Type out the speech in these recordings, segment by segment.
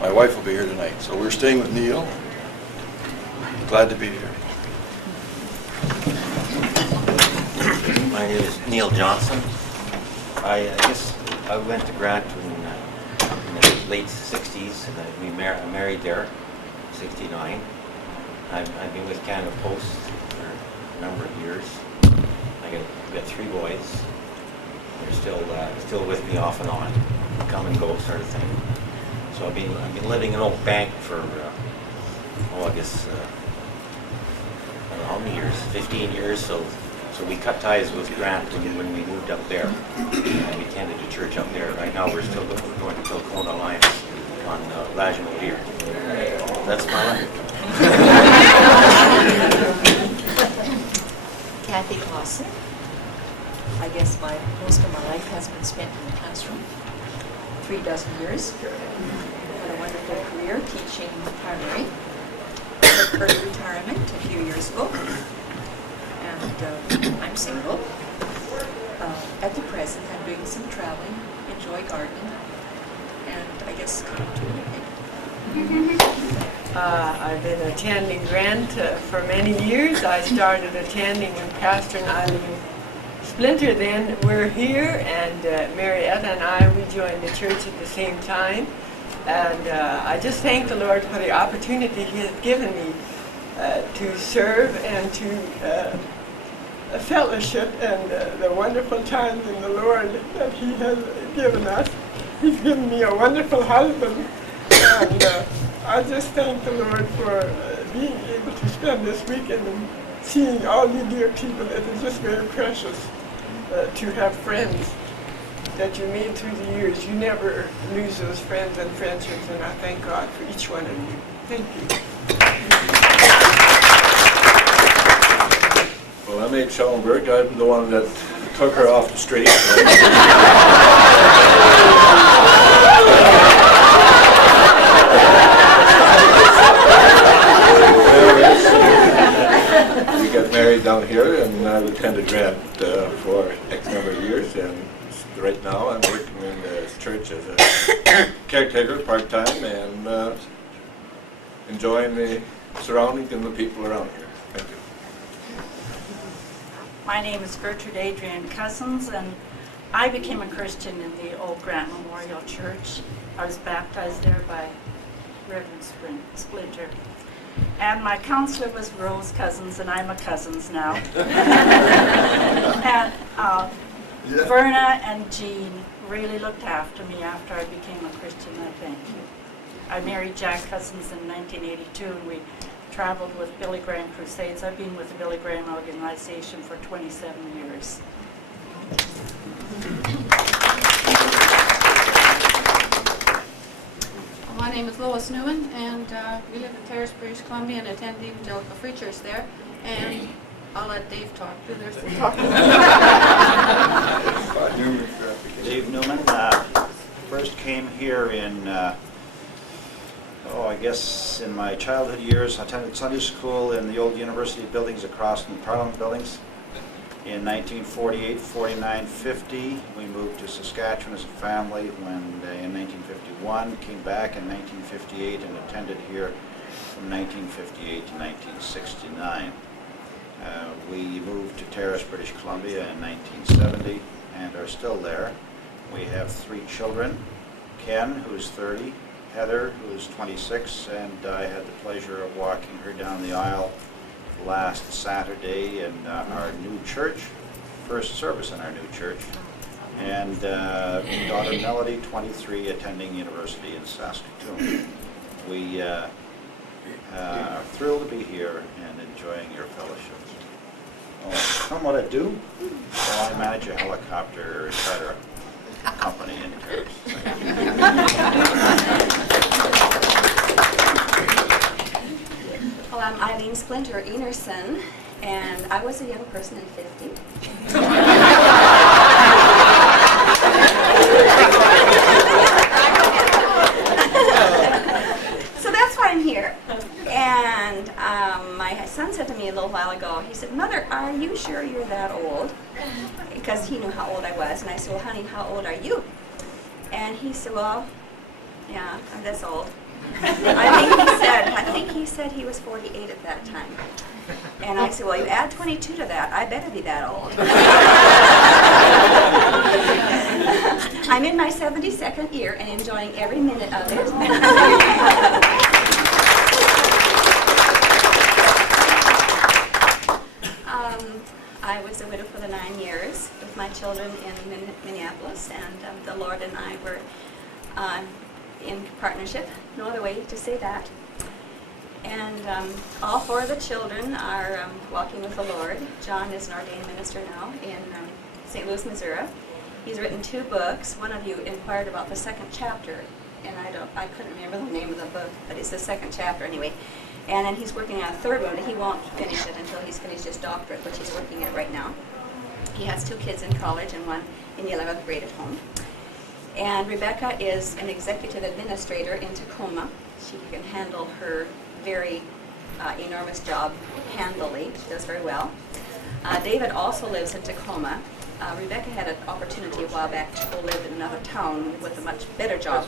My wife will be here tonight, so we're staying with Neil. Glad to be here. My name is Neil Johnson. I guess I went to Grant in the late 60s, and I married there, 69. I've been with Canada Post for a number of years. I got 3 boys. They're still with me off and on, come and go sort of thing. So I've been living in Oak Bank for I guess I don't know how many years, 15 years. So we cut ties with Grant when we moved up there. And we attended a church up there. Right now we're going to Kilcona Alliance on Lagimel Deer. That's my life. Kathy Clausen. I guess most of my life has been spent in the classroom. 3 dozen years. Had a wonderful career teaching primary. Took early retirement a few years ago. And I'm single. At the present, I'm doing some traveling, enjoy gardening, and I guess coming to anything. I've been attending Grant for many years. I started attending when Pastor and Eileen Splinter then were here, and Marietta and I, we joined the church at the same time. And I just thank the Lord for the opportunity He has given me to serve and to fellowship and the wonderful times in the Lord that He has given us. He's given me a wonderful husband, and I just thank the Lord for being able to spend this weekend and seeing all you dear people. It is just very precious to have friends that you made through the years. You never lose those friends and friendships, and I thank God for each one of you. Thank you. Well, I'm Abe Schellenberg. I'm the one that took her off the street. We got married down here, and I attended Grant for X number of years, and right now I'm working in the church as a caretaker part-time, and enjoying the surroundings and the people around here. Thank you. My name is Gertrude Adrian Cousins, and I became a Christian in the old Grant Memorial Church. I was baptized there by Reverend Splinter. And my counselor was Rose Cousins, and I'm a Cousins now. And Verna and Jean really looked after me after I became a Christian, I thank you. I married Jack Cousins in 1982, and we traveled with Billy Graham Crusades. I've been with the Billy Graham organization for 27 years. My name is Lois Newman, and we live in Terrace, British Columbia, and attend the Evangelical Free Church there. And I'll let Dave talk too. There's some talking. Dave Newman first came here in, I guess in my childhood years. I attended Sunday school in the old university buildings across from the Parliament buildings. In 1948, 49, 50, we moved to Saskatchewan as a family when in 1951, came back in 1958 and attended here from 1958 to 1969. We moved to Terrace, British Columbia in 1970 and are still there. We have 3 children, Ken, who's 30, Heather, who's 26, and I had the pleasure of walking her down the aisle last Saturday in our new church, first service in our new church, and daughter Melody, 23, attending university in Saskatoon. We are thrilled to be here and enjoying your fellowship. Come what I do? Well, I manage a helicopter charter company in Terrace. Well, I'm Eileen Splinter Enerson, and I was a young person in 50. So that's why I'm here. And my son said to me a little while ago, he said, "Mother, are you sure you're that old?" Because he knew how old I was. And I said, "Well, honey, how old are you?" And he said, "Well, yeah, I'm this old." I think he said he was 48 at that time. And I said, well, you add 22 to that, I better be that old. I'm in my 72nd year and enjoying every minute of it. I was a widow for the 9 years with my children in Minneapolis, and the Lord and I were in partnership, no other way to say that. And all 4 of the children are walking with the Lord. John is an ordained minister now in St. Louis, Missouri. He's written 2 books. One of you inquired about the 2nd chapter, and I couldn't remember the name of the book, but it's the 2nd chapter anyway. And then he's working on a 3rd one, and he won't finish it until he's finished his doctorate, which he's working at right now. He has 2 kids in college and 1 in the 11th grade at home. And Rebecca is an executive administrator in Tacoma. She can handle her very enormous job handily. She does very well. David also lives in Tacoma. Rebecca had an opportunity a while back to go live in another town with a much better job,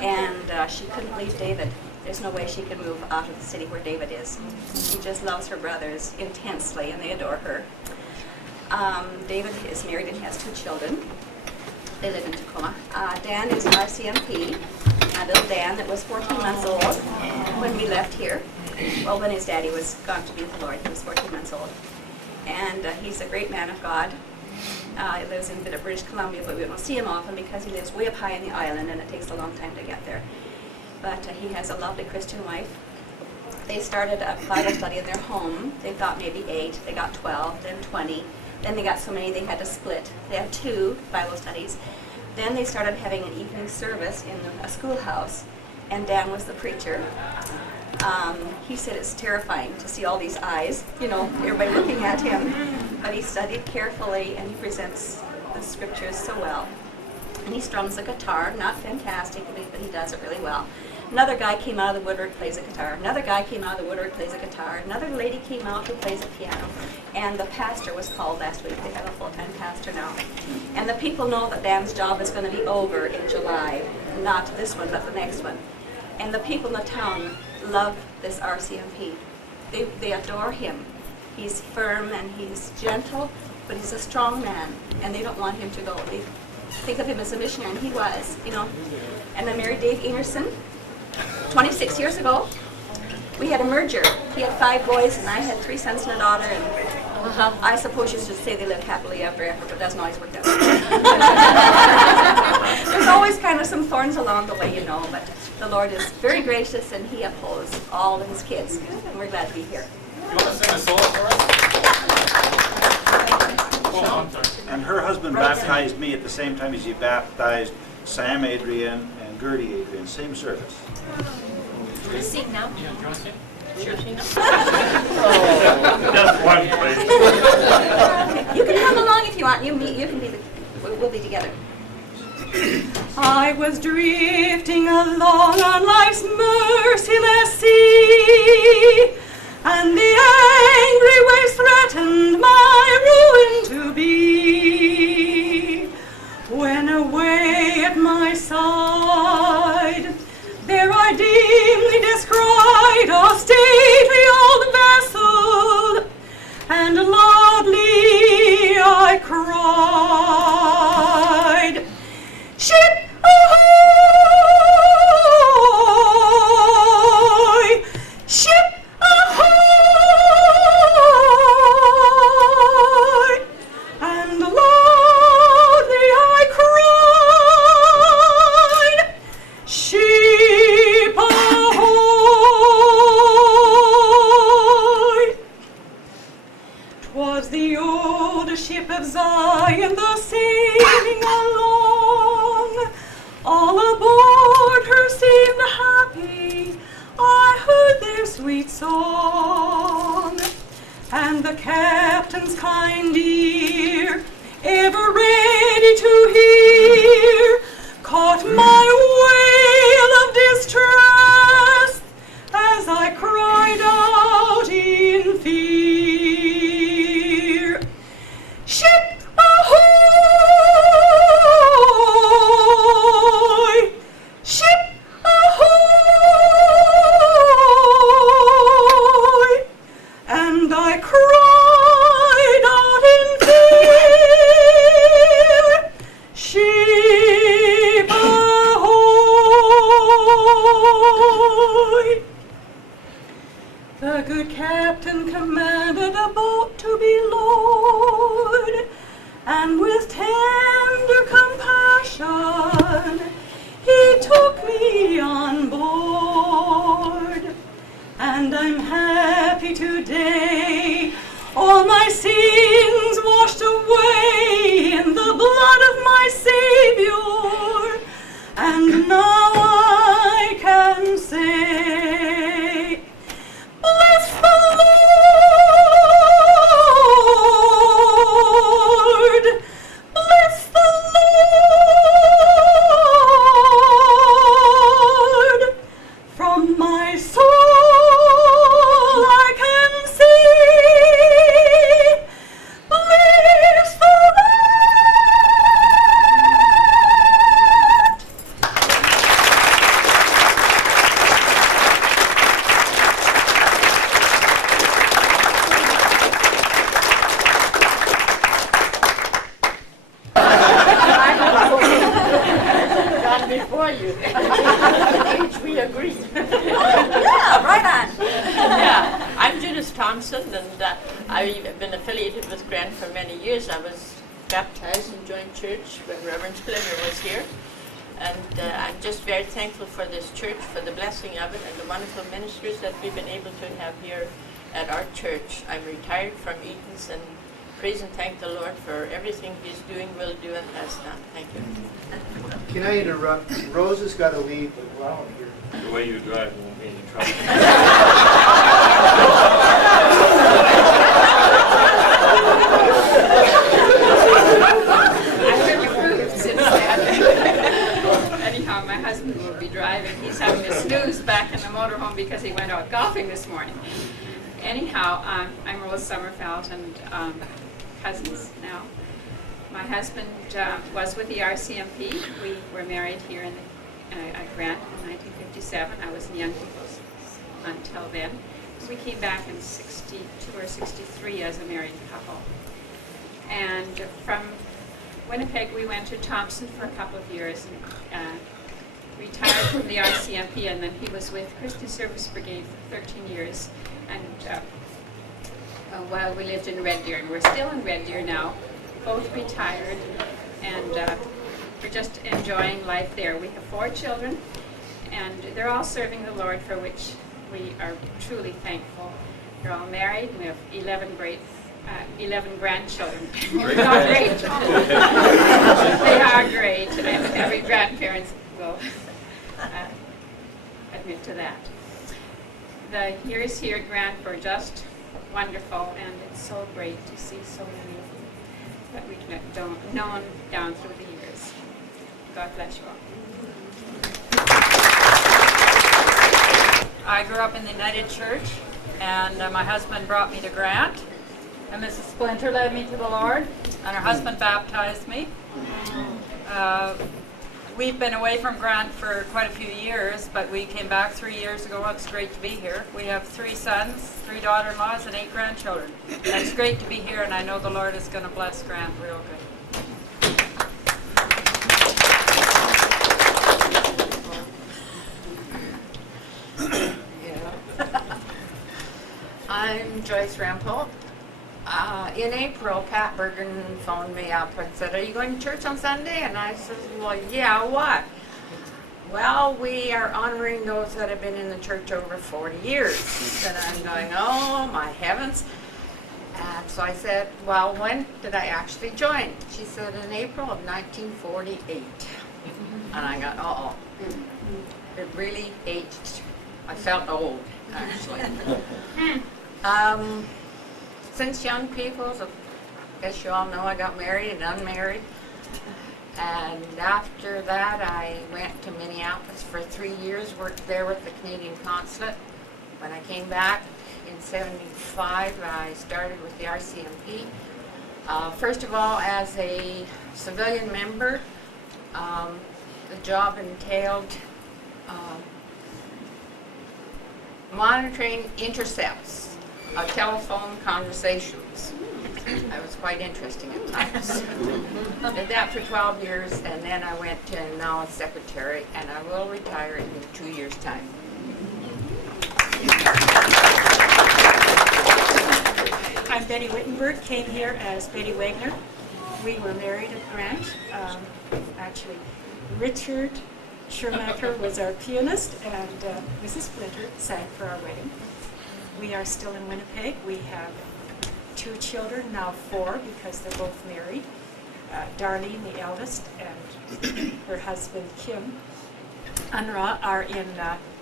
and she couldn't leave David. There's no way she could move out of the city where David is. She just loves her brothers intensely, and they adore her. David is married and has 2 children. They live in Tacoma. Dan is an RCMP. Little Dan that was 14 months old when we left here. Well, when his daddy was gone to be with the Lord, he was 14 months old. And he's a great man of God. He lives in a bit of British Columbia, but we don't see him often because he lives way up high in the island and it takes a long time to get there. But he has a lovely Christian wife. They started a Bible study in their home. They thought maybe 8. They got 12, then 20. Then they got so many they had to split. They had 2 Bible studies. Then they started having an evening service in a schoolhouse, and Dan was the preacher. He said it's terrifying to see all these eyes, everybody looking at him. But he studied carefully, and he presents the scriptures so well. And he strums the guitar, not fantastically, but he does it really well. Another guy came out of the woodwork, plays a guitar. Another guy came out of the woodwork, plays a guitar. Another lady came out who plays a piano. And the pastor was called last week. They have a full-time pastor now. And the people know that Dan's job is going to be over in July. Not this one, but the next one. And the people in the town love this RCMP. They adore him. He's firm and he's gentle, but he's a strong man. And they don't want him to go. They think of him as a missionary, and he was, And I married Dave Enerson 26 years ago. We had a merger. He had 5 boys, and I had 3 sons and a daughter, and I suppose you should say they lived happily ever after, but that's not always worked out. There's always kind of some thorns along the way, but the Lord is very gracious, and he upholds all of his kids, and we're glad to be here. You want to sing a solo for us? Oh, I'm sorry. And her husband baptized me at the same time as he baptized Sam Adrian and Gertie Adrian, same service. Sing now. Yeah, do you want to sing? Sure. Just one, please. You can come along if you want. You can be we'll be together. I was drifting along on life's merciless sea, and the angry waves threatened my ruin to be. When away at my side, there I dimly descried a stately old vessel, and loudly I cried, "Ship ahoy! Ship ahoy!" And loudly I cried, "Ship ahoy!" 'Twas the old ship of Zion, the sailing along. All aboard her seemed happy, I heard their sweet song. And the captain's kind ear, ever ready to hear, caught my wail of distress as I cried out in fear. "Ship ahoy! Ship ahoy!" and with tender compassion he took me on board. And I'm happy today, all my sins washed away in the blood of my Savior, and now I can say, bless the Lord, bless the Lord, from my soul I can see, bless the Gone before you. Age we agree. Yeah, right on. Yeah, I'm Judith Thompson, and I've been affiliated with Grant for many years. I was baptized and joined church when Reverend Splinter was here. And I'm just very thankful for this church, for the blessing of it, and the wonderful ministers that we've been able to have here at our church. I'm retired from Eaton's, and praise and thank the Lord for everything He's doing, will do, and has done. Thank you. Can I interrupt? Rose has got to leave, but wow, The way you drive won't be any trouble. I've improved since then. Anyhow, my husband will be driving. He's having a snooze back in the motorhome because he went out golfing this morning. Anyhow, I'm Rose Sommerfeld, and cousins now. My husband was with the RCMP. We were married here at Grant in 1957. I was in Young People's until then. We came back in 62 or 63 as a married couple. And from Winnipeg, we went to Thompson for a couple of years and retired from the RCMP, and then he was with Christian Service Brigade for 13 years. And while we lived in Red Deer, and we're still in Red Deer now, both retired, and we're just enjoying life there. We have 4 children, and they're all serving the Lord, for which we are truly thankful. They're all married, and we have 11 grandchildren. Not great. They are great, and every grandparent will admit to that. The years here at Grant were just wonderful, and it's so great to see so many that we've known down through the years. God bless you all. I grew up in the United Church, and my husband brought me to Grant, and Mrs. Splinter led me to the Lord, and her husband baptized me. We've been away from Grant for quite a few years, but we came back 3 years ago. It's great to be here. We have 3 sons, 3 daughter-in-laws, and 8 grandchildren. And it's great to be here, and I know the Lord is going to bless Grant real good. I'm Joyce Rampel. In April, Pat Bergen phoned me up and said, "Are you going to church on Sunday?" And I said, "Well, yeah, what?" "Well, we are honoring those that have been in the church over 40 years. And I'm going, oh, my heavens. And so I said, "Well, when did I actually join?" She said, "In April of 1948. And I got, uh-oh. It really aged. I felt old, actually. Since Young People's, as you all know, I got married and unmarried. And after that, I went to Minneapolis for 3 years, worked there with the Canadian Consulate. When I came back in '75, I started with the RCMP. First of all, as a civilian member, the job entailed monitoring intercepts of telephone conversations. It was quite interesting at times. Did that for 12 years, and then I went to now a secretary, and I will retire in 2 years' time. I'm Betty Wittenberg, came here as Betty Wagner, We were married at Grant. Actually, Richard Schumacher was our pianist, and Mrs. Splinter sang for our wedding. We are still in Winnipeg. We have 2 children, now 4 because they're both married. Darlene, the eldest, and her husband, Kim Unra, are in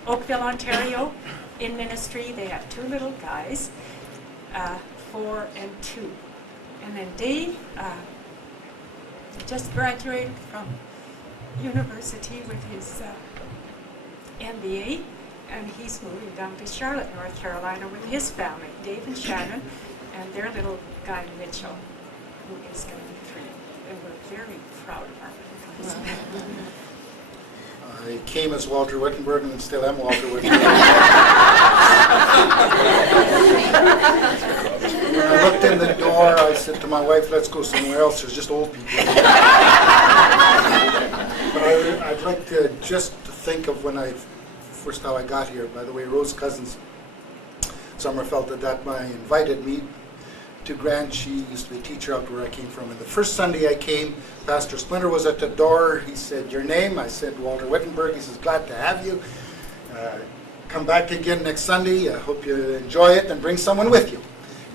Oakville, Ontario, in ministry. They have 2 little guys, 4 and 2. And then Dave just graduated from university with his MBA, and he's moving down to Charlotte, North Carolina with his family, Dave and Shannon, and their little guy, Mitchell, who is going to be 3. And we're very proud of our little guys. I came as Walter Wittenberg and still am Walter Wittenberg. When I looked in the door, I said to my wife, let's go somewhere else, there's just old people. But I'd like to just think of when first how I got here. By the way, Rose Cousins Sommerfeld invited me to Grant. She used to be a teacher out where I came from. And the first Sunday I came, Pastor Splinter was at the door. He said, your name? I said, Walter Wittenberg. He says, glad to have you. Come back again next Sunday. I hope you enjoy it and bring someone with you.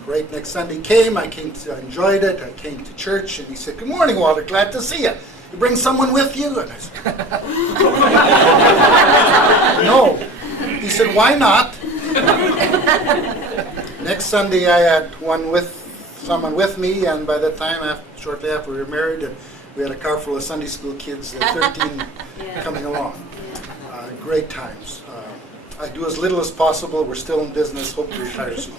Great, next Sunday came. I enjoyed it. I came to church and he said, good morning, Walter. Glad to see you. You bring someone with you? And I said, no. He said, why not? Next Sunday I had someone with me, and by the time, shortly after we were married, we had a car full of Sunday school kids, 13 coming along. Great times. I do as little as possible. We're still in business. Hope to retire soon.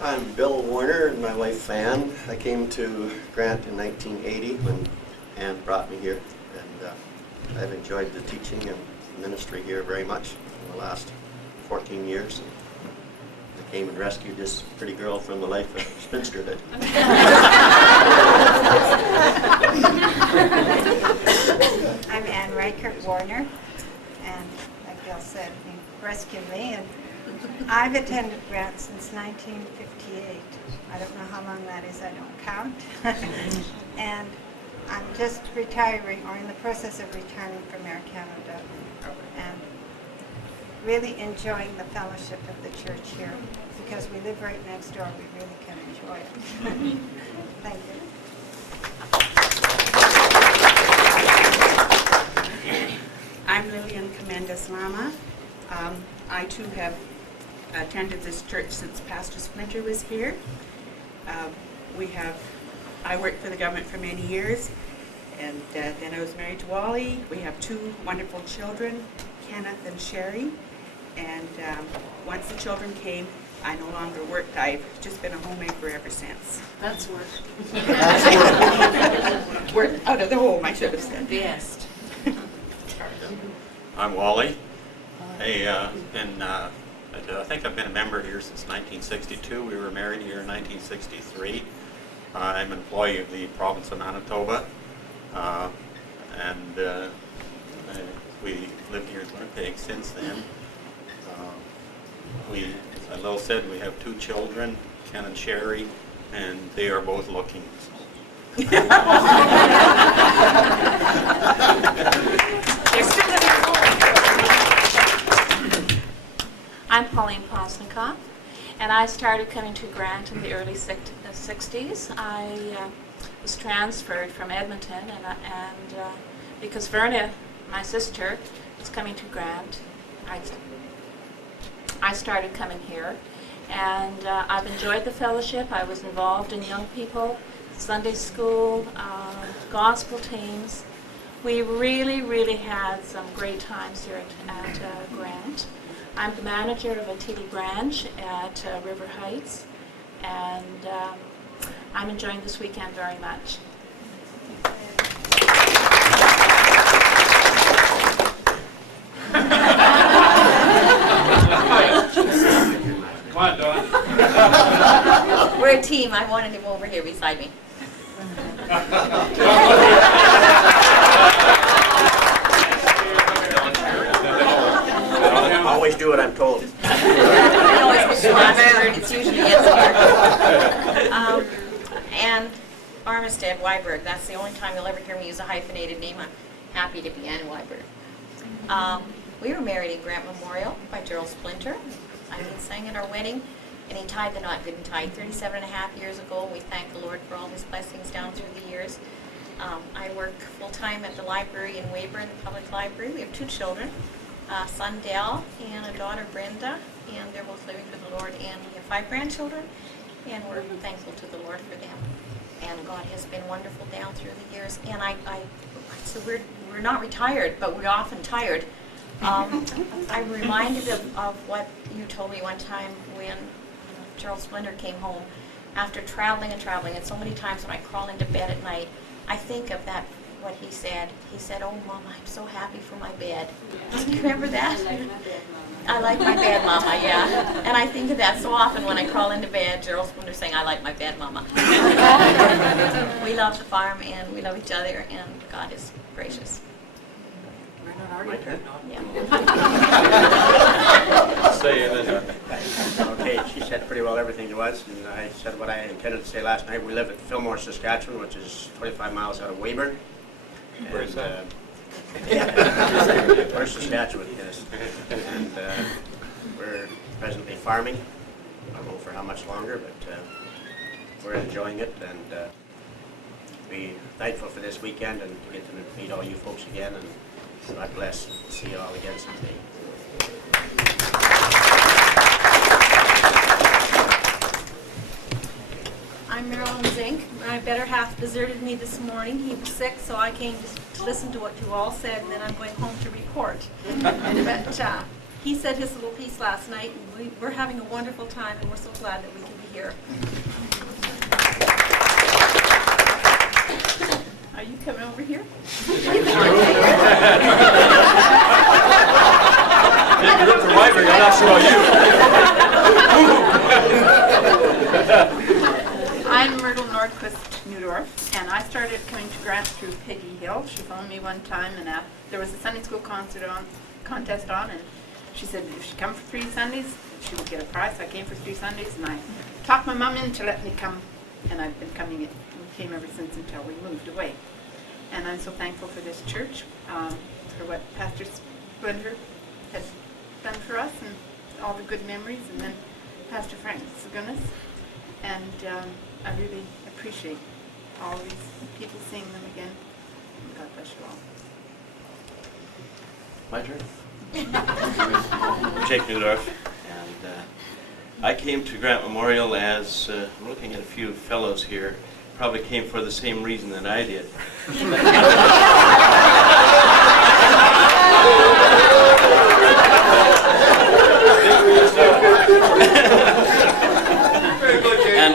I'm Bill Warner and my wife Van. I came to Grant in 1980 when Ann brought me here, and I've enjoyed the teaching and ministry here very much in the last 14 years. I came and rescued this pretty girl from the life of spinster did. I'm Ann Reichert Warner, and like Bill said, he rescued me, and I've attended Grant since 1958. I don't know how long that is, I don't count. And I'm just retiring, or in the process of retiring from Air Canada, and really enjoying the fellowship of the church here. Because we live right next door, we really can enjoy it. Thank you. I'm Lillian Comendas Lama. I too have attended this church since Pastor Splinter was here. I worked for the government for many years, and then I was married to Wally. We have 2 wonderful children, Kenneth and Sherry. And once the children came, I no longer worked. I've just been a homemaker ever since. That's work. That's work. Work out of the home, I should have said. Best. I'm Wally. I think I've been a member here since 1962. We were married here in 1963. I'm an employee of the province of Manitoba, and we lived here in Winnipeg since then. As Lil said, we have 2 children, Ken and Sherry, and they are both looking. I'm Pauline Posnikoff, and I started coming to Grant in the early 60s. I was transferred from Edmonton, and because Verna, my sister, was coming to Grant, I started coming here, and I've enjoyed the fellowship. I was involved in young people, Sunday school, gospel teams. We really had some great times here at Grant. I'm the manager of a TD branch at River Heights, and I'm enjoying this weekend very much. Come on, Dawn. We're a team. I wanted him over here beside me. I always do what I'm told. I know the last word, it's usually S here. And Armistead, Weiberg, that's the only time you'll ever hear me use a hyphenated name. I'm happy to be Ann Weiberg. We were married at Grant Memorial by Gerald Splinter. I sang at our wedding, and he tied the knot, didn't tie, 37.5 years ago. We thank the Lord for all his blessings down through the years. I work full-time at the library in Weyburn, the public library. We have 2 children, son Dell and a daughter Brenda, and they're both living for the Lord. And we have 5 grandchildren, and we're thankful to the Lord for them. And God has been wonderful down through the years. And so we're not retired, but we're often tired. I'm reminded of what you told me one time when Gerald Splinter came home after traveling and traveling. And so many times when I crawl into bed at night, I think of that, what he said. He said, "Oh, Mama, I'm so happy for my bed." Do you remember that? I like my bed, Mama, yeah. And I think of that so often when I crawl into bed, Gerald Splinter saying, "I like my bed, Mama." We love the farm and we love each other, and God is gracious. Okay, she said pretty well everything there was, and I said what I intended to say last night. We live at Fillmore, Saskatchewan, which is 25 miles out of Weyburn. Where's that? Where's Saskatchewan, yes. And we're presently farming. I don't know for how much longer, but we're enjoying it, and we're thankful for this weekend and to get to meet all you folks again, and God bless. See you all again someday. I'm Marilyn Zink. My better half deserted me this morning. He was sick, so I came to listen to what you all said, and then I'm going home to report. But he said his little piece last night, and we're having a wonderful time, and we're so glad that we can be here. Are you coming over here? If you're from Wyvern, I'm not sure about you. I'm Myrtle Nordquist Newdorf, and I started coming to Grant through Peggy Hill. She phoned me one time, and there was a Sunday school contest on, and she said if she'd come for 3 Sundays, she would get a prize. I came for 3 Sundays, and I talked my mom into letting me come, and I've been coming. We came ever since until we moved away. And I'm so thankful for this church, for what Pastor Splinter has done for us, and all the good memories, and then Pastor Frank Segunis. And I really appreciate all these people seeing them again. God bless you all. My turn? I'm Jake Newdorf, and I came to Grant Memorial as, I'm looking at a few fellows here, probably came for the same reason that I did.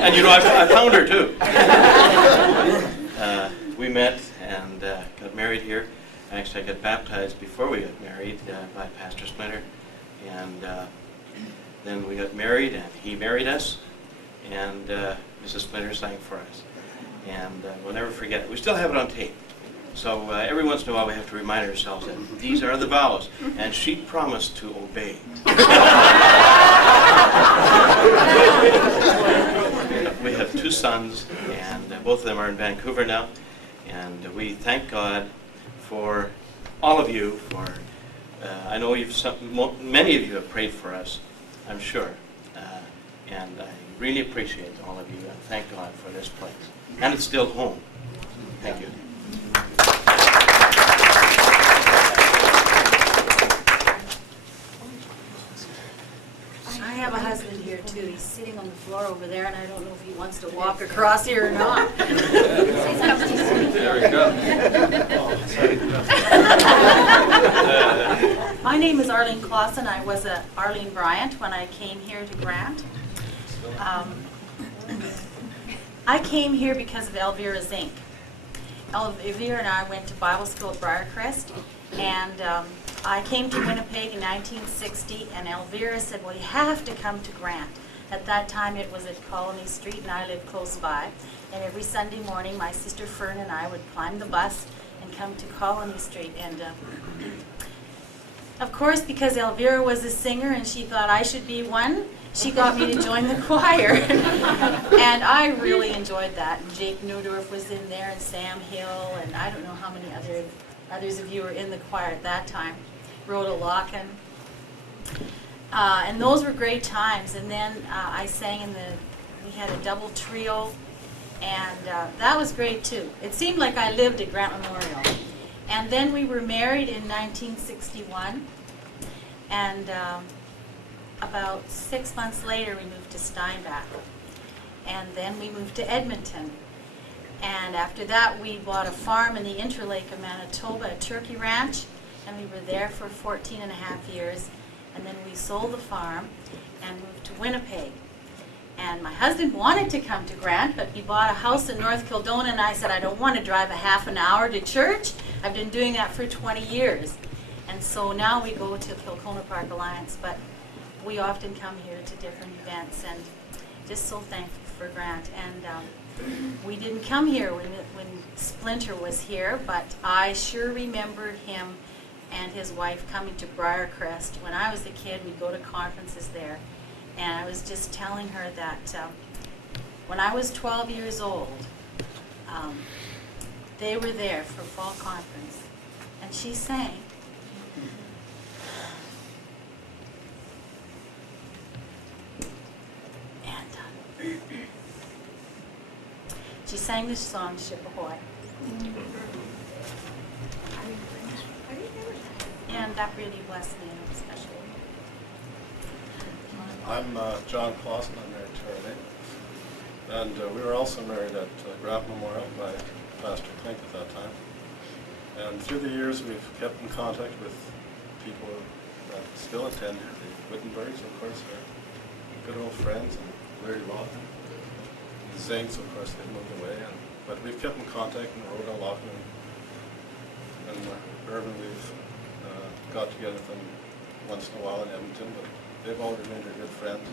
And you know, I found her too. We met and got married here. Actually, I got baptized before we got married by Pastor Splinter. And then we got married, and he married us, and Mrs. Splinter sang for us. And we'll never forget it. We still have it on tape. So every once in a while we have to remind ourselves that these are the vows. And she promised to obey. We have 2 sons, and both of them are in Vancouver now. And we thank God for all of you. For I know many of you have prayed for us, I'm sure. And I really appreciate all of you, and thank God for this place. And it's still home. Thank you. I have a husband here too. He's sitting on the floor over there, and I don't know if he wants to walk across here or not. There we go. My name is Arlene Clausen. I was Arlene Bryant when I came here to Grant. I came here because of Elvira Zink. Elvira and I went to Bible school at Briarcrest, and I came to Winnipeg in 1960, and Elvira said, well, you have to come to Grant. At that time it was at Colony Street, and I lived close by. And every Sunday morning my sister Fern and I would climb the bus and come to Colony Street. And of course, because Elvira was a singer and she thought I should be one, she got me to join the choir. And I really enjoyed that. And Jake Newdorf was in there, and Sam Hill, and I don't know how many others of you were in the choir at that time. Rhoda Locken. And those were great times. And then I sang we had a double trio, and that was great too. It seemed like I lived at Grant Memorial. And then we were married in 1961, and about 6 months later we moved to Steinbach. And then we moved to Edmonton. And after that we bought a farm in the Interlake of Manitoba, a turkey ranch, and we were there for 14 and a half years. And then we sold the farm and moved to Winnipeg. And my husband wanted to come to Grant, but he bought a house in North Kildona, and I said, I don't want to drive a half an hour to church. I've been doing that for 20 years. And so now we go to Kilcona Park Alliance, but we often come here to different events, and just so thankful for Grant. And we didn't come here when Splinter was here, but I sure remembered him and his wife coming to Briarcrest. When I was a kid, we'd go to conferences there. And I was just telling her that when I was 12 years old, they were there for fall conference, and she sang. And she sang this song, Ship Ahoy. And that really blessed me especially. I'm John Clausen. I'm married to Arlene. And we were also married at Grant Memorial by Pastor Klink at that time. And through the years, we've kept in contact with people that still attend here. The Wittenbergs, of course, are good old friends, and Larry Lawton. The Zinks, of course, they've moved away. But we've kept in contact, and Rhoda Lawton and Irvin, we've got together with them once in a while in Edmonton, but they've all remained our good friends.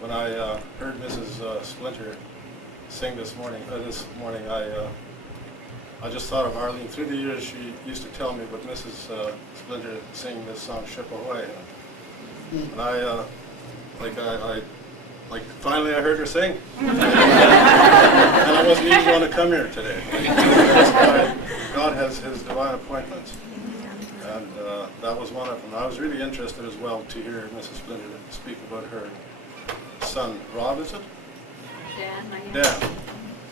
When I heard Mrs. Splinter sing this morning, I just thought of Arlene. Through the years, she used to tell me about Mrs. Splinter singing this song, Ship Ahoy. And finally I heard her sing. And I wasn't even going to come here today. God has His divine appointments. And that was one of them. I was really interested as well to hear Mrs. Splinter speak about her son, Rob, is it? Dan.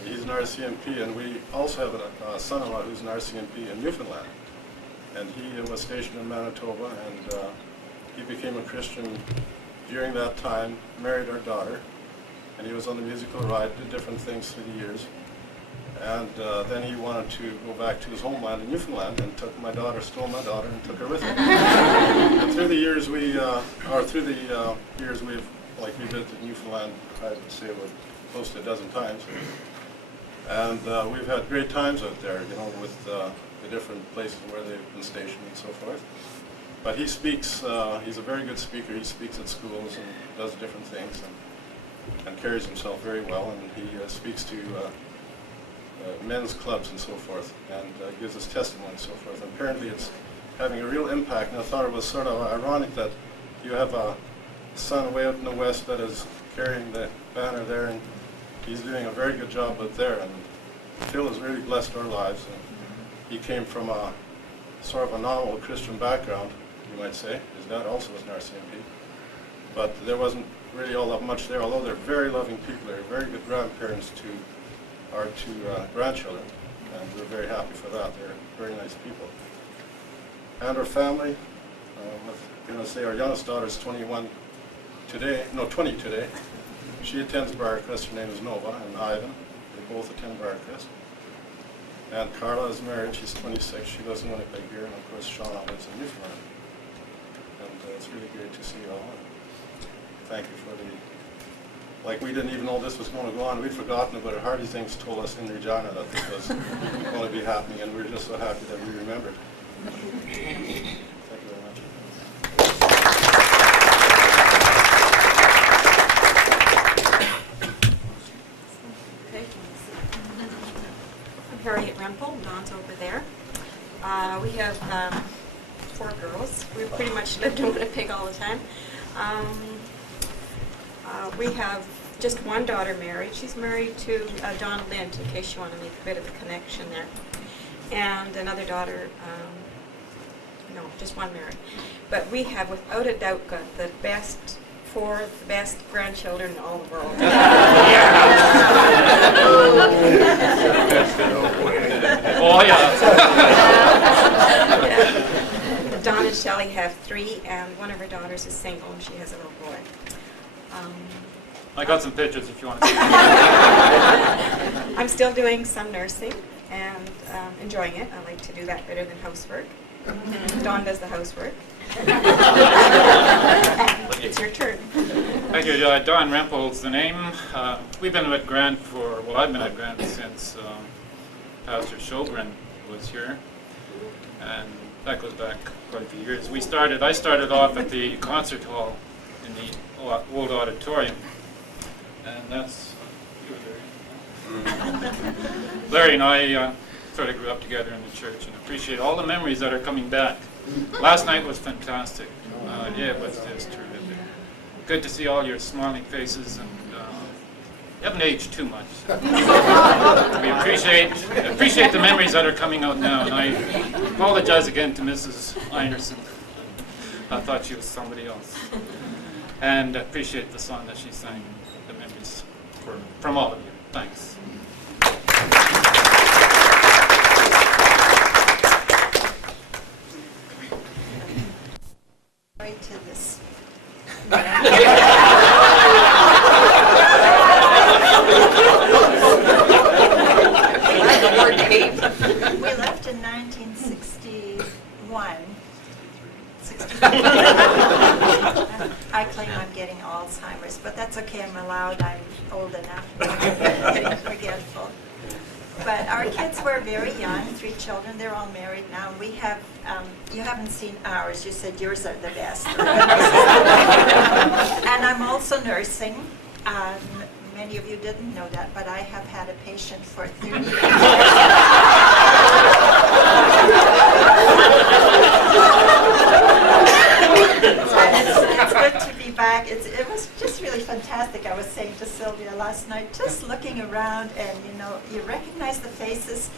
He's an RCMP, and we also have a son-in-law who's an RCMP in Newfoundland. And he was stationed in Manitoba, and he became a Christian during that time, married our daughter, and he was on the musical ride, did different things through the years. And then he wanted to go back to his homeland in Newfoundland, and stole my daughter and took her with him. And through the years we visited Newfoundland, I would say about close to a dozen times. And we've had great times out there, with the different places where they've been stationed and so forth. But he speaks, he's a very good speaker. He speaks at schools and does different things and carries himself very well. And he speaks to men's clubs and so forth, and gives his testimony and so forth. And apparently it's having a real impact. And I thought it was sort of ironic that you have a son way out in the West that is carrying the banner there, and he's doing a very good job out there. And Phil has really blessed our lives. And he came from a sort of a nominal Christian background, you might say. His dad also was an RCMP. But there wasn't really all that much there, although they're very loving people. They're very good grandparents to our two grandchildren, and we're very happy for that. They're very nice people. And our family, our youngest daughter is 20 today. She attends Briarcrest. Her name is Nova, and Ivan. They both attend Briarcrest. And Carla is married. She's 26. She lives in Winnipeg here, and of course Shauna lives in Newfoundland. And it's really great to see you all. And thank you for we didn't even know this was going to go on. We'd forgotten about it. Hardy Things told us in Regina that this was going to be happening, and we were just so happy that we remembered. Thank you very much. Okay. I'm Harriet Rempel. Don's over there. We have 4 girls. We pretty much lived in Winnipeg all the time. We have just one daughter married. She's married to Don Lint, in case you want to make a bit of a connection there. And another daughter, no, just one married. But we have, without a doubt, got the best grandchildren in all the world. Oh, yeah. Don and Shelley have 3, and one of her daughters is single, and she has a little boy. I got some pictures if you want to see. I'm still doing some nursing and enjoying it. I like to do that better than housework. Dawn does the housework. It's your turn. Thank you. Don Rempel's the name. We've been with Grant I've been at Grant since Pastor Sjogren was here. And that goes back quite a few years. I started off at the concert hall in the old auditorium. And that's Larry and I sort of grew up together in the church and appreciate all the memories that are coming back. Last night was fantastic. It was just terrific. Good to see all your smiling faces, and you haven't aged too much. We appreciate the memories that are coming out now, and I apologize again to Mrs. Einerson. I thought she was somebody else. And appreciate the song that she sang, the memories from all of you. Thanks. Right to this. We left in 1961. I claim I'm getting Alzheimer's, but that's okay. I'm allowed. I'm old enough. I'm forgetful. But our kids were very young, 3 children. They're all married now. We have, you haven't seen ours. You said yours are the best. And I'm also nursing. Many of you didn't know that, but I have had a patient for 30 years. It's good to be back. It was just really fantastic. I was saying to Sylvia last night, just looking around, and you recognize the faces.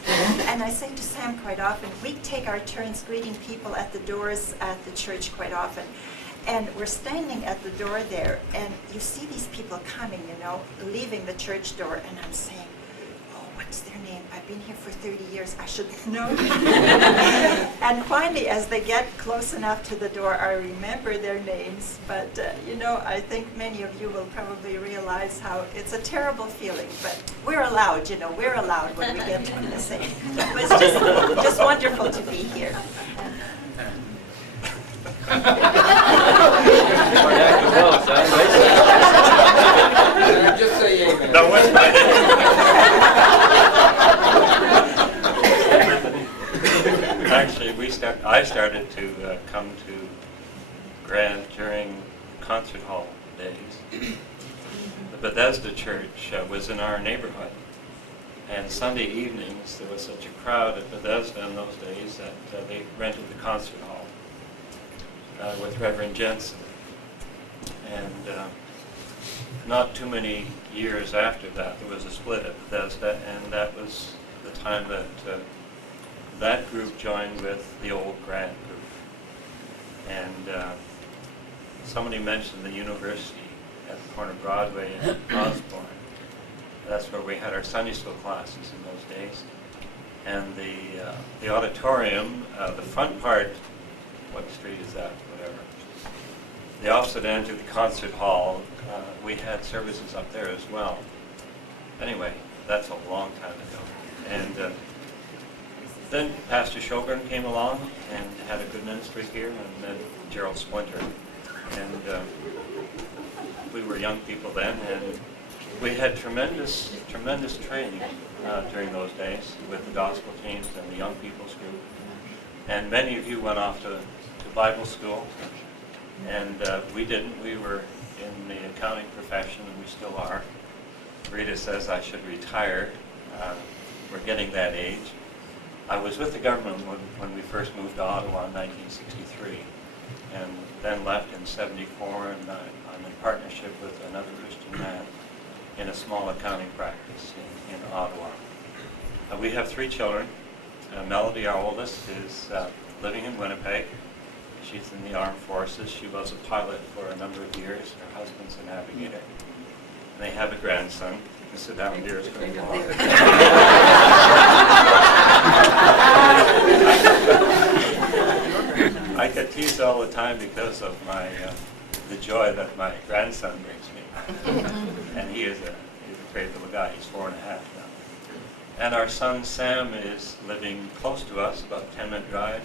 And I say to Sam quite often, we take our turns greeting people at the doors at the church quite often. And we're standing at the door there, and you see these people coming, leaving the church door, and I'm saying, oh, what's their name? I've been here for 30 years. I should know. And finally, as they get close enough to the door, I remember their names. But, I think many of you will probably realize how it's a terrible feeling. But we're allowed, we're allowed when we get to the same. It was just wonderful to be here. Just say amen. That was my Actually, I started to come to Grant during concert hall days. The Bethesda Church was in our neighborhood. And Sunday evenings, there was such a crowd at Bethesda in those days that they rented the concert hall with Reverend Jensen. And not too many years after that, there was a split at Bethesda, and that was the time that that group joined with the old Grant group. And somebody mentioned the university at the corner of Broadway in Osborne. That's where we had our Sunday school classes in those days. And the auditorium, the front part, what street is that? Whatever. The opposite end to the concert hall, we had services up there as well. Anyway, that's a long time ago. And then Pastor Sjogren came along and had a good ministry here, and then Gerald Splinter. And we were young people then, and we had tremendous training during those days with the gospel teams and the young people's group. And many of you went off to Bible school, and we didn't. We were in the accounting profession, and we still are. Rita says I should retire. We're getting that age. I was with the government when we first moved to Ottawa in 1963, and then left in 74, and I'm in partnership with another Christian man in a small accounting practice in Ottawa. We have 3 children. Melody, our oldest, is living in Winnipeg. She's in the armed forces. She was a pilot for a number of years. Her husband's a navigator. And they have a grandson. You can sit down, dear. I get teased all the time because of the joy that my grandson brings me. And he's a great little guy. He's 4.5 now. And our son Sam is living close to us, about a 10-minute drive,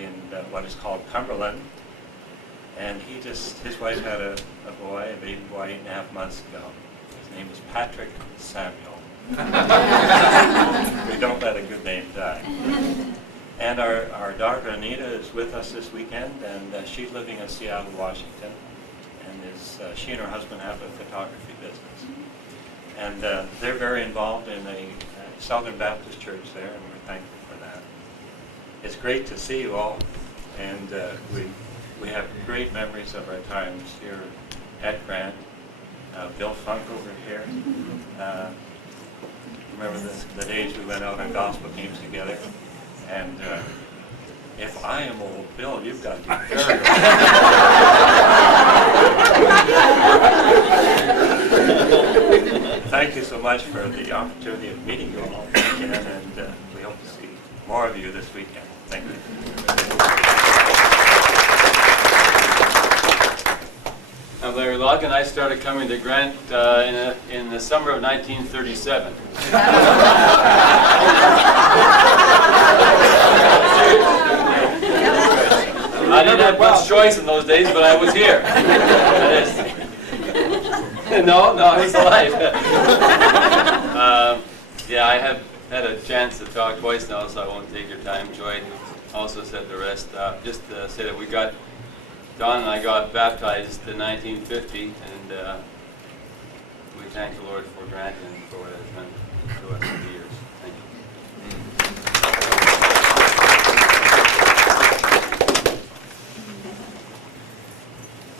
in what is called Cumberland. And his wife had a baby boy 8.5 months ago. His name is Patrick Samuel. We don't let a good name die. And our daughter Anita is with us this weekend, and she's living in Seattle, Washington. And she and her husband have a photography business. And they're very involved in a Southern Baptist church there, and we're thankful for that. It's great to see you all, and we have great memories of our times here at Grant. Bill Funk over here. Remember the days we went out on gospel teams together. And if I am old, Bill, you've got to be very old. Thank you so much for the opportunity of meeting you all again, and we hope to see more of you this weekend. Thank you. I'm Larry Logan. I started coming to Grant in the summer of 1937. I didn't have much choice in those days, but I was here. No, I was alive. Yeah, I have had a chance to talk twice now, so I won't take your time. Joy also said the rest. Just to say that Don and I got baptized in 1950, and we thank the Lord for Grant and for what it has meant to us over the years. Thank you.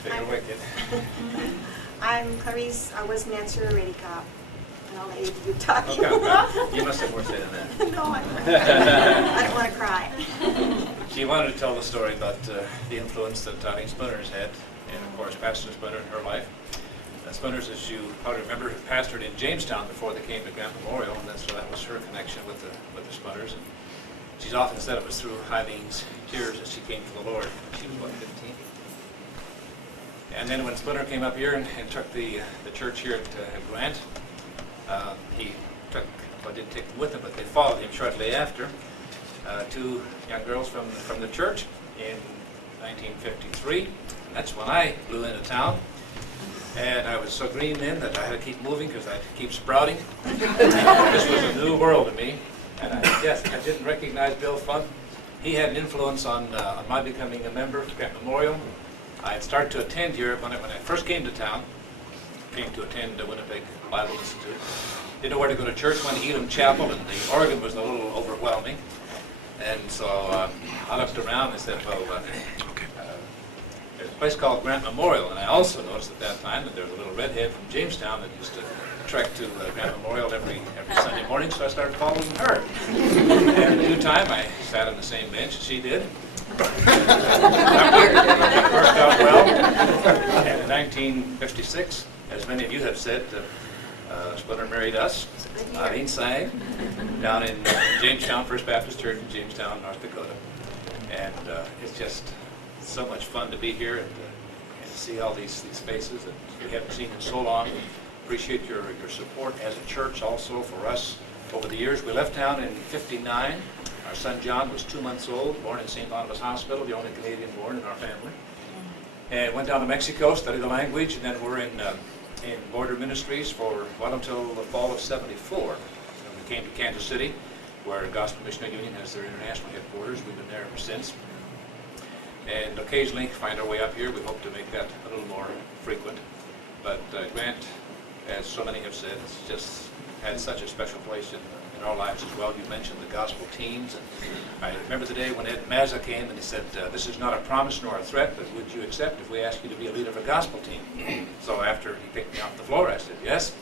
Take it wicked. I'm Clarice. I was Nancy Radica. And I'll let you do talking. Okay. You must have more to say than that. No, I don't want to cry. She wanted to tell the story about the influence that Tony Splinters had, and of course Pastor Splinter in her life. Splinters, as you probably remember, pastored in Jamestown before they came to Grant Memorial, and so that was her connection with the Splinters. And she's often said it was through Eileen's tears that she came to the Lord. She was, 15? And then when Splinter came up here and took the church here at Grant, he took, well, didn't take them with him, but they followed him shortly after. 2 young girls from the church in 1953. That's when I blew into town. And I was so green then that I had to keep moving because I had to keep sprouting. This was a new world to me. And I didn't recognize Bill Funk. He had an influence on my becoming a member of Grant Memorial. I had started to attend here when I first came to town. Came to attend the Winnipeg Bible Institute. Didn't know where to go to church. Went to Elam Chapel, and the organ was a little overwhelming. And so I looked around and said, well, there's a place called Grant Memorial. And I also noticed at that time that there was a little redhead from Jamestown that used to trek to Grant Memorial every Sunday morning, so I started following her. And in due time, I sat on the same bench as she did. That worked out well. And in 1956, as many of you have said, Splinter married us, Eileen sang, down in Jamestown, First Baptist Church in Jamestown, North Dakota. And it's just so much fun to be here and see all these faces that we haven't seen in so long. Appreciate your support as a church also for us over the years. We left town in '59. Our son John was 2 months old, born in St. Boniface Hospital, the only Canadian born in our family. And went down to Mexico, studied the language, and then we're in border ministries for until the fall of '74. We came to Kansas City, where Gospel Missionary Union has their international headquarters. We've been there ever since. And occasionally find our way up here. We hope to make that a little more frequent. But Grant, as so many have said, has just had such a special place in in our lives as well. You mentioned the gospel teams. And I remember the day when Ed Mazza came and he said, this is not a promise nor a threat, but would you accept if we asked you to be a leader of a gospel team? So after he picked me off the floor, I said, yes,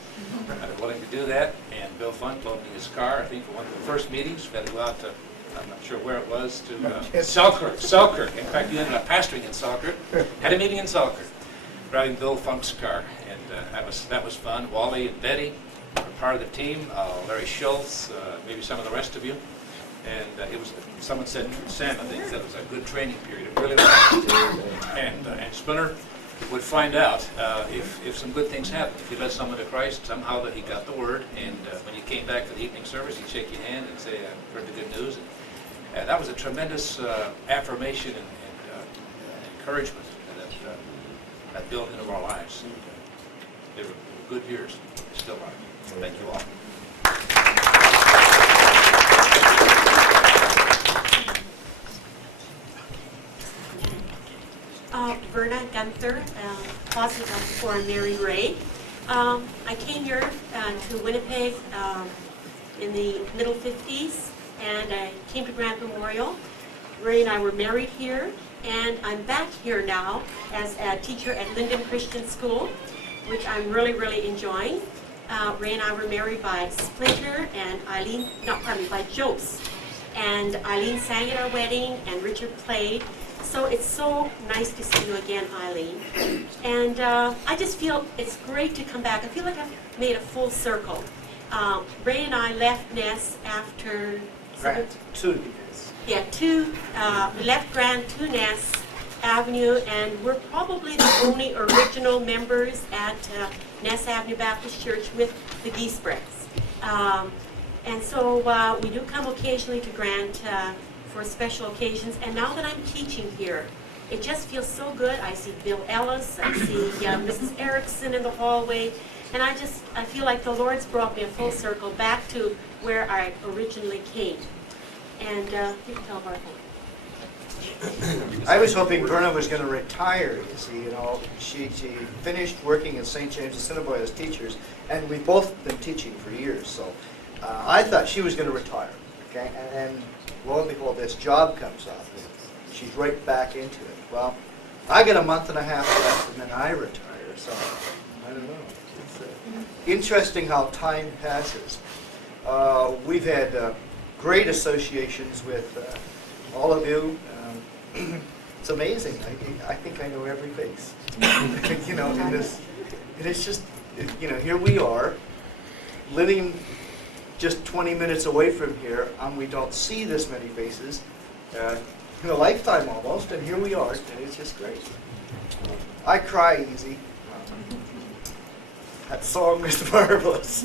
I'm willing to do that. And Bill Funk loaned me his car, I think, for one of the first meetings. We had to go out to, I'm not sure where it was, to Selkirk. In fact, we ended up pastoring in Selkirk. Had a meeting in Selkirk, driving Bill Funk's car. And that was fun. Wally and Betty were part of the team. Larry Schultz, maybe some of the rest of you. And it was, someone said, Sam, I think, said it was a good training period. It really was. And Splinter would find out if some good things happened. If you led someone to Christ, somehow that he got the word. And when you came back for the evening service, he'd shake your hand and say, I've heard the good news. And that was a tremendous affirmation and encouragement that built into our lives. They were good years. They still are. So thank you all. Verna Gunther, closet for Mary Ray. I came here to Winnipeg in the middle 50s, and I came to Grant Memorial. Ray and I were married here, and I'm back here now as a teacher at Linden Christian School, which I'm really, really enjoying. Ray and I were married by Splinter and Eileen, by Jose. And Eileen sang at our wedding, and Richard played. So it's so nice to see you again, Eileen. And I just feel it's great to come back. I feel like I've made a full circle. Ray and I left Ness after... Grant, 2 years. Yeah, we left Grant to Ness Avenue, and we're probably the only original members at Ness Avenue Baptist Church with the Giesbrechts. And so we do come occasionally to Grant for special occasions, and now that I'm teaching here, it just feels so good. I see Bill Ellis, I see Mrs. Erickson in the hallway, and I feel like the Lord's brought me a full circle back to where I originally came. And you can tell Bart. I was hoping Verna was going to retire, you see, she finished working at St. James Assiniboia as teachers, and we've both been teaching for years, so I thought she was going to retire, okay, and lo and behold, this job comes up, and she's right back into it. Well, I got a month and a half left, and then I retire, so I don't know. It's interesting how time passes. We've had great associations with all of you. It's amazing. I think I know every face. In this, and it's just, here we are, living just 20 minutes away from here, and we don't see this many faces in a lifetime almost, and here we are, and it's just great. I cry easy. That song is marvelous.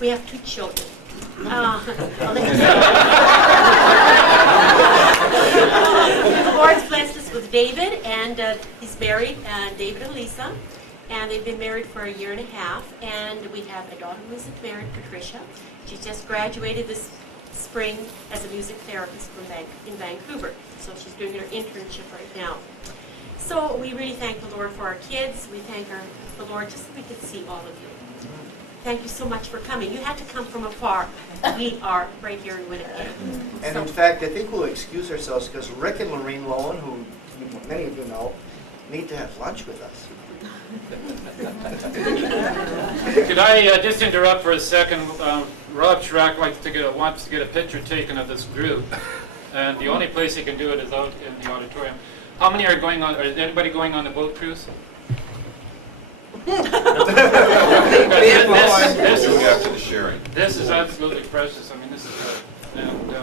We have 2 children. The Lord's blessed us with David, and he's married, David and Lisa, and they've been married for a year and a half, and we have a daughter who isn't married, Patricia. She just graduated this spring as a music therapist in Vancouver, so she's doing her internship right now. So we really thank the Lord for our kids. We thank the Lord just so we could see all of you. Thank you so much for coming. You had to come from afar. We are right here in Winnipeg. And in fact, I think we'll excuse ourselves because Rick and Lorraine Lowen, who many of you know, need to have lunch with us. Could I just interrupt for a second? Rob Schrack wants to get a picture taken of this group, and the only place he can do it is out in the auditorium. How many are going on? Is anybody going on the boat cruise? After the sharing. This is absolutely precious. I mean, this is good. And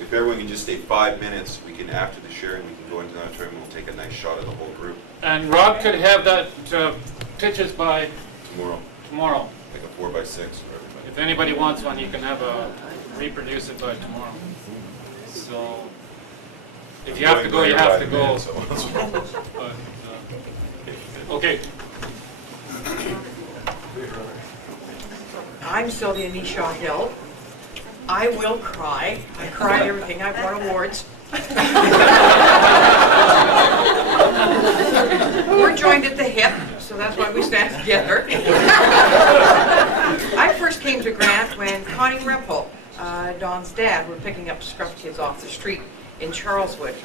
if everyone can just stay 5 minutes, we can, after the sharing, we can go into the auditorium and we'll take a nice shot of the whole group. And Rob could have that pictures by tomorrow. Like a 4x6 for everybody. If anybody wants one, you can have reproduce it by tomorrow. So if you have to go, you have to go. But, okay. I'm Sylvia Nishaw Hill. I will cry. I cry at everything. I've won awards. We're joined at the hip. so that's why we stand together. I first came to Grant when Connie Rempel, Don's dad, were picking up scrub kids off the street in Charleswood.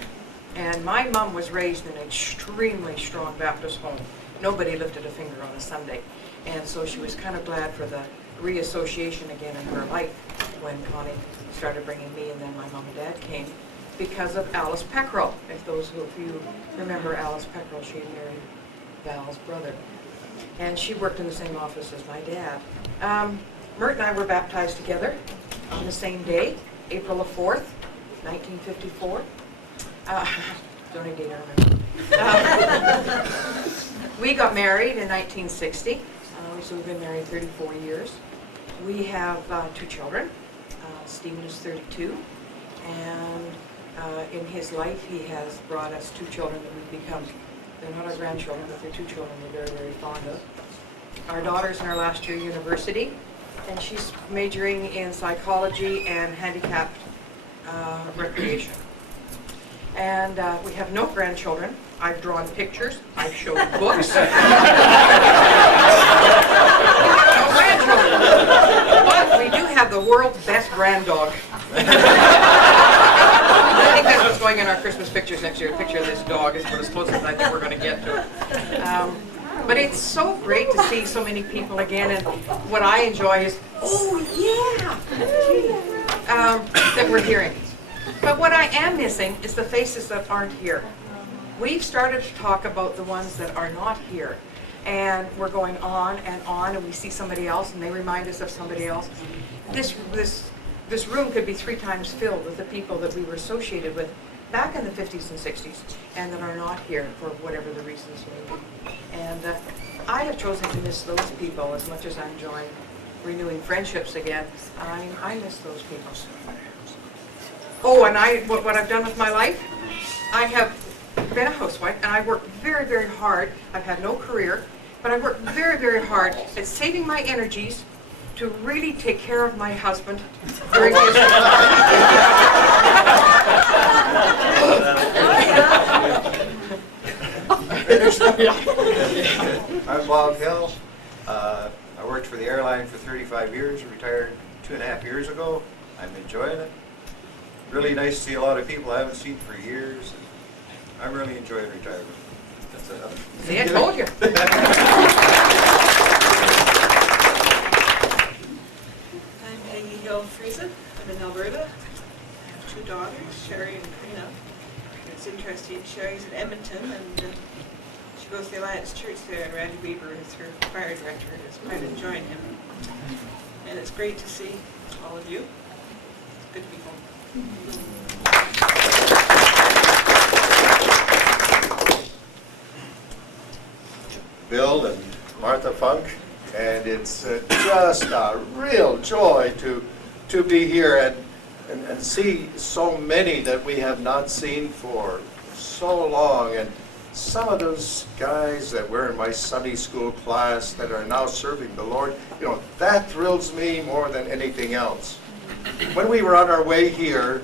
And my mom was raised in an extremely strong Baptist home. Nobody lifted a finger on a Sunday. And so she was kind of glad for the reassociation again in her life when Connie started bringing me, and then my mom and dad came because of Alice Peckrell. If those of you remember Alice Peckrell, she married Val's brother. And she worked in the same office as my dad. Mert and I were baptized together on the same day, April the 4th, 1954. Don't need to remember. We got married in 1960, so we've been married 34 years. We have 2 children. Stephen is 32, and in his life he has brought us 2 children that we've become, they're not our grandchildren, but they're 2 children we're very, very fond of. Our daughter's in her last year university, and she's majoring in psychology and handicapped recreation. And we have no grandchildren. I've drawn pictures. I've showed books. No grandchildren. But we do have the world's best grand dog. I think that's what's going in our Christmas pictures next year. A picture of this dog is about as close as I think we're going to get to it. But it's so great to see so many people again, and what I enjoy is, oh yeah, that we're hearing. But what I am missing is the faces that aren't here. We've started to talk about the ones that are not here, and we're going on, and we see somebody else, and they remind us of somebody else. This room could be 3 times filled with the people that we were associated with back in the 50s and 60s, and that are not here for whatever the reasons may be. And I have chosen to miss those people as much as I'm enjoying renewing friendships again. I miss those people. Oh, and what I've done with my life, I have been a housewife, and I worked very, very hard. I've had no career, but I worked very, very hard at saving my energies to really take care of my husband during his I'm Bob Hill. I worked for the airline for 35 years, retired 2.5 years ago. I'm enjoying it. Really nice to see a lot of people I haven't seen for years. I'm really enjoying retirement. That's it. See, I told you. I'm Peggy Hill Friesen. I'm in Alberta. I have 2 daughters, Sherry and Karina. It's interesting, Sherry's in Edmonton, and she goes to the Alliance Church there, and Randy Weaver is her choir director, and is quite enjoying him. And it's great to see all of you. It's good to be home. Bill and Martha Funk, and it's just a real joy to be here and see so many that we have not seen for so long, and some of those guys that were in my Sunday school class that are now serving the Lord, you know, that thrills me more than anything else. When we were on our way here,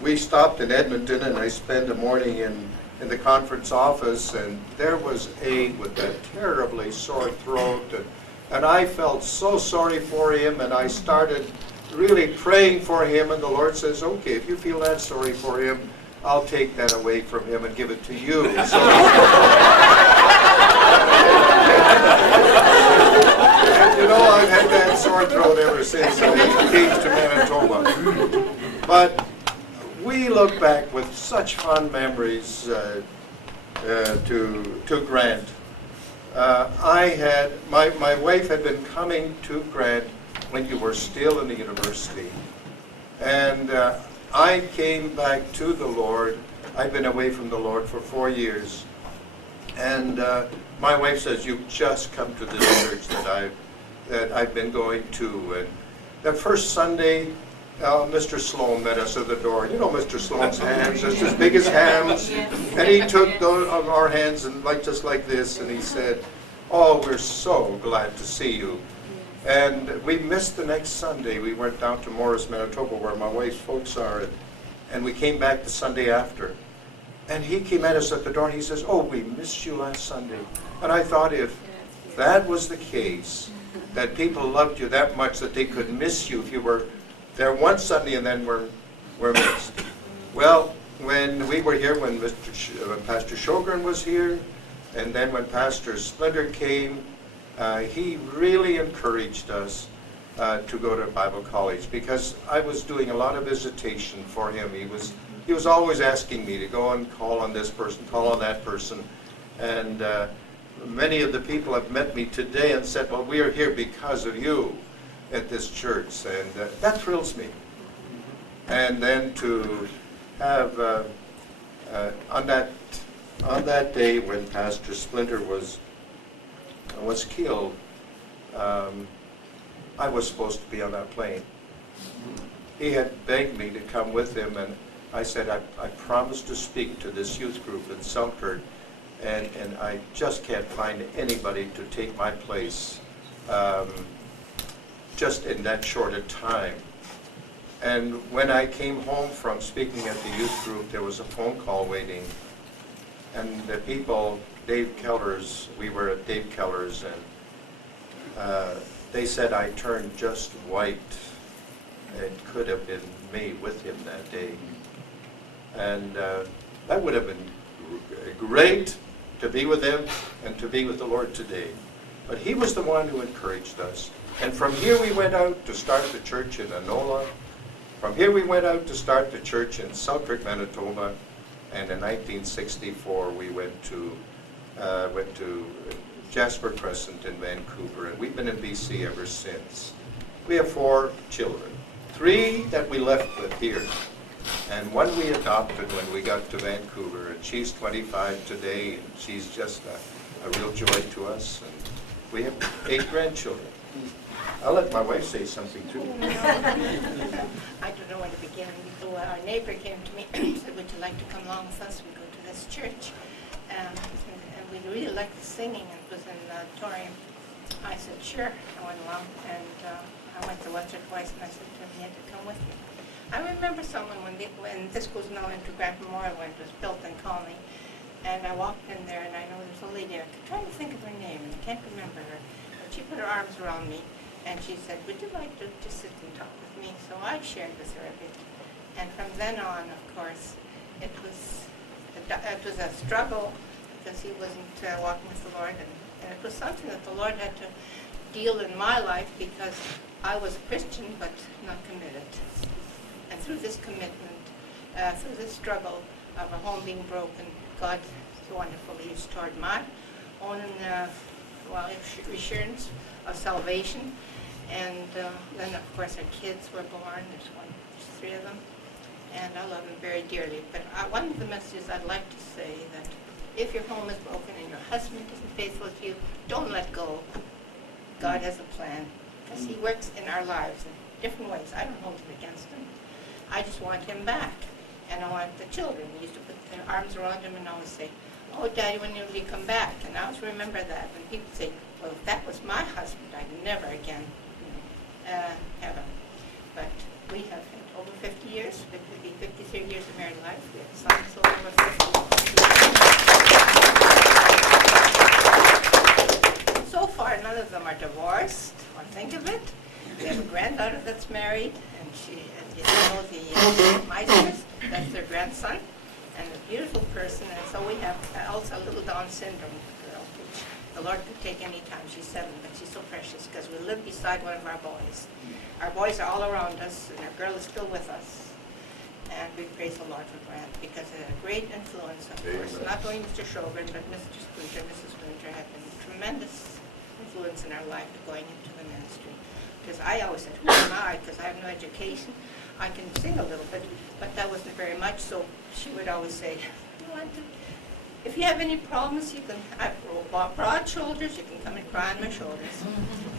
we stopped in Edmonton, and I spent a morning in the conference office, and there was Abe with that terribly sore throat, and I felt so sorry for him, and I started really praying for him, and the Lord says, okay, if you feel that sorry for him, I'll take that away from him and give it to you. So, and, you know, I've had that sore throat ever since I came to Manitoba. But we look back with such fond memories to Grant. My wife had been coming to Grant when you were still in the university, and I came back to the Lord. I've been away from the Lord for 4 years, and my wife says, "You've just come to this church that I've been going to." And that first Sunday, Mr. Sloan met us at the door. You know Mr. Sloan's hands, just as big as hams. And he took those of our hands and just like this, and he said, "Oh, we're so glad to see you." And we missed the next Sunday. We went down to Morris, Manitoba, where my wife's folks are, and we came back the Sunday after. And he came at us at the door and he says, "Oh, we missed you last Sunday." And I thought, if that was the case, that people loved you that much that they could miss you if you were there one Sunday and then were missed. Well, when we were here, when Pastor Sjogren was here, and then when Pastor Splinter came, he really encouraged us to go to Bible college, because I was doing a lot of visitation for him. He was always asking me to go and call on this person, call on that person. And many of the people have met me today and said, "Well, we are here because of you at this church." And that thrills me. And then to have, on that day when Pastor Splinter was killed, I was supposed to be on that plane. He had begged me to come with him, and I said, I promised to speak to this youth group in Selkirk, and I just can't find anybody to take my place just in that short a time. And when I came home from speaking at the youth group, there was a phone call waiting. And the people, Dave Keller's, we were at Dave Keller's, and they said I turned just white. It could have been me with him that day. And that would have been great to be with him and to be with the Lord today. But he was the one who encouraged us. And from here we went out to start the church in Anola. From here we went out to start the church in Selkirk, Manitoba. And in 1964 we went to Jasper Crescent in Vancouver. And we've been in BC ever since. We have 4 children. 3 that we left with here, and 1 we adopted when we got to Vancouver, and she's 25 today, and she's just a real joy to us. And we have 8 grandchildren. I'll let my wife say something too. I don't know where to begin. Our neighbor came to me and said, "Would you like to come along with us? We go to this church." And we really liked the singing. It was in the auditorium. I said, "Sure." I went along, and I went to once or twice, and I said to him, "You had to come with me." I remember someone when this goes now into Grant Memorial, when it was built in Colony, and I walked in there, and I know there's a lady. I'm trying to think of her name, and I can't remember her. But she put her arms around me, and she said, "Would you like to just sit and talk with me?" So I shared with her a bit. And from then on, of course, it was a struggle, because he wasn't walking with the Lord, and it was something that the Lord had to deal in my life, because I was a Christian but not committed. And through this commitment, through this struggle of a home being broken, God so wonderfully restored my own assurance of salvation. And then, of course, our kids were born. There's 3 of them. And I love them very dearly. But one of the messages I'd like to say, that if your home is broken and your husband isn't faithful to you, don't let go. God has a plan, because he works in our lives in different ways. I don't hold it against him. I just want him back. And I want the children. We used to put their arms around him and always say, "Oh, Daddy, when will you come back?" And I always remember that. When people say, "Well, if that was my husband, I'd never again have him." But we have had over 50 years, it could be 53 years of married life. We have sons over 50. So far, none of them are divorced, or think of it. We have a granddaughter that's married, and you know, the Meisters, that's their grandson, and a beautiful person. And so we have also a little Down syndrome girl, which the Lord could take any time. She's 7, but she's so precious, because we live beside one of our boys. Our boys are all around us, and our girl is still with us. And we praise the Lord for Grant, because it had a great influence, of course. Not only Mr. Sjogren, but Mr. Splinter, Mrs. Splinter have been tremendous influence in our life of going into the ministry. Because I always said, "Who am I?" Because I have no education. I can sing a little bit, but that wasn't very much. So she would always say, "If you have any problems, you can, I have broad shoulders, you can come and cry on my shoulders."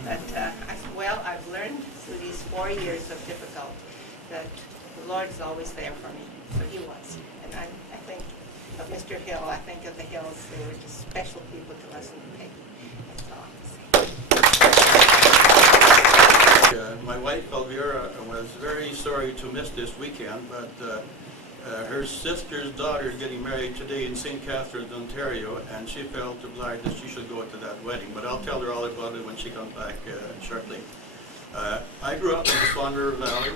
But I said, well, I've learned through these 4 years of difficulty that the Lord is always there for me. So he was. And I think of Mr. Hill, I think of the Hills. They were just special people to us and Peggy. That's all I can say. My wife, Elvira, was very sorry to miss this weekend, but Her sister's daughter is getting married today in St. Catharines, Ontario, and she felt obliged that she should go to that wedding. But I'll tell her all about it when she comes back shortly. I grew up in the Swan River Valley.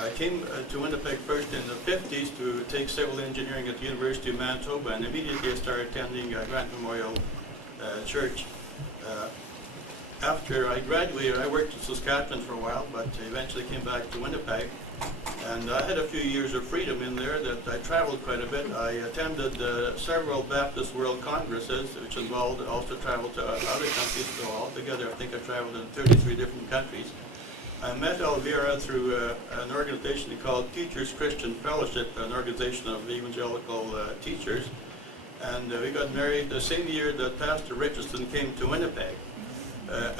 I came to Winnipeg first in the 50s to take civil engineering at the University of Manitoba, and immediately I started attending Grant Memorial Church. After I graduated, I worked in Saskatchewan for a while, but eventually came back to Winnipeg. And I had a few years of freedom in there that I traveled quite a bit. I attended several Baptist World Congresses, which involved also travel to other countries. So altogether, I think I traveled in 33 different countries. I met Elvira through an organization called Teachers Christian Fellowship, an organization of evangelical teachers. And we got married the same year that Pastor Richardson came to Winnipeg.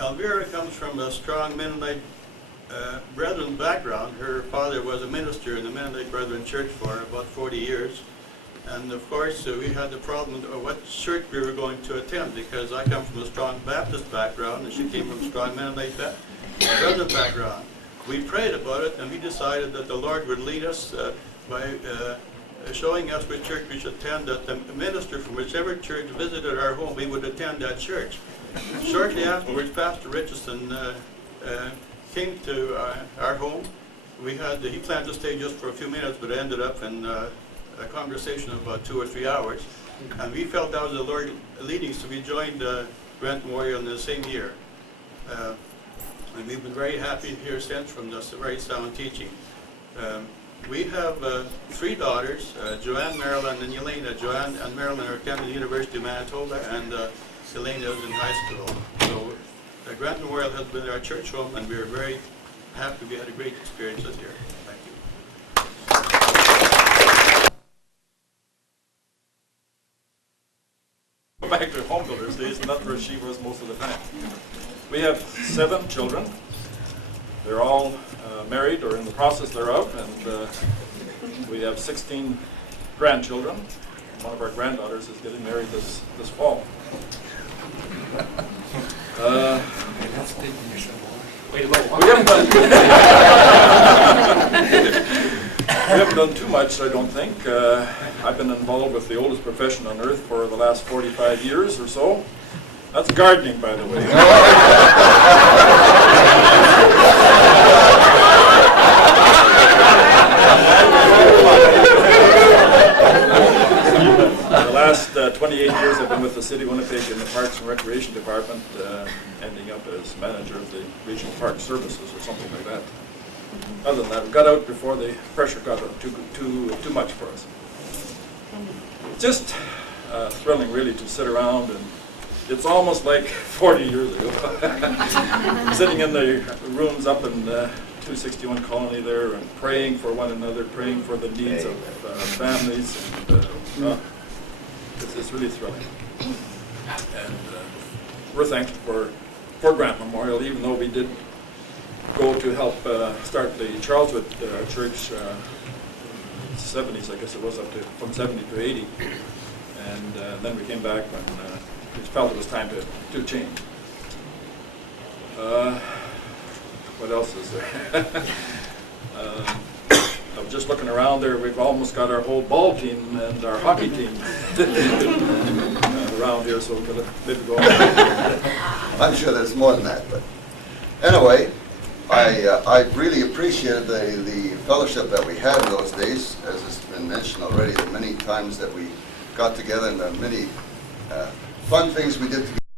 Elvira comes from a strong Mennonite Brethren background. Her father was a minister in the Mennonite Brethren Church for about 40 years. And of course, we had the problem of what church we were going to attend, because I come from a strong Baptist background and she came from a strong Mennonite Brethren background. We prayed about it and we decided that the Lord would lead us by showing us which church we should attend, that the minister from whichever church visited our home, we would attend that church. Shortly afterwards, Pastor Richardson came to our home. He planned to stay just for a few minutes, but ended up in a conversation of about 2 or 3 hours. And we felt that was the Lord leading us, so we joined Grant Memorial in the same year. And we've been very happy here since from this very sound teaching. We have 3 daughters, Joanne, Marilyn, and Elena. Joanne and Marilyn are attending the University of Manitoba, and Elena is in high school. So Grant Memorial has been our church home, and we are very happy. We had a great experience this year. Thank you. Go back to home builders days, and that's where she was most of the time. We have 7 children. They're all married or in the process thereof, and we have 16 grandchildren. One of our granddaughters is getting married this fall. Wait a minute. We haven't done too much, I don't think. I've been involved with the oldest profession on earth for the last 45 years or so. That's gardening, by the way. The last 28 years I've been with the City of Winnipeg in the Parks and Recreation Department, ending up as manager of the Regional Park Services or something like that. Other than that, we got out before the pressure got too much for us. Just thrilling, really, to sit around, and it's almost like 40 years ago. Sitting in the rooms up in 261 Colony there and praying for one another, praying for the needs of families. And, it's really thrilling. And we're thankful for Grant Memorial, even though we did go to help start the Charleswood Church 70s, I guess it was, up to from 70 to 80. And then we came back when we felt it was time to change. What else is there? I'm just looking around there. We've almost got our whole ball team and our hockey team around here, so we've got a bit to go. I'm sure there's more than that, but anyway, I really appreciated the fellowship that we had in those days, as has been mentioned already, the many times that we got together and the many fun things we did together.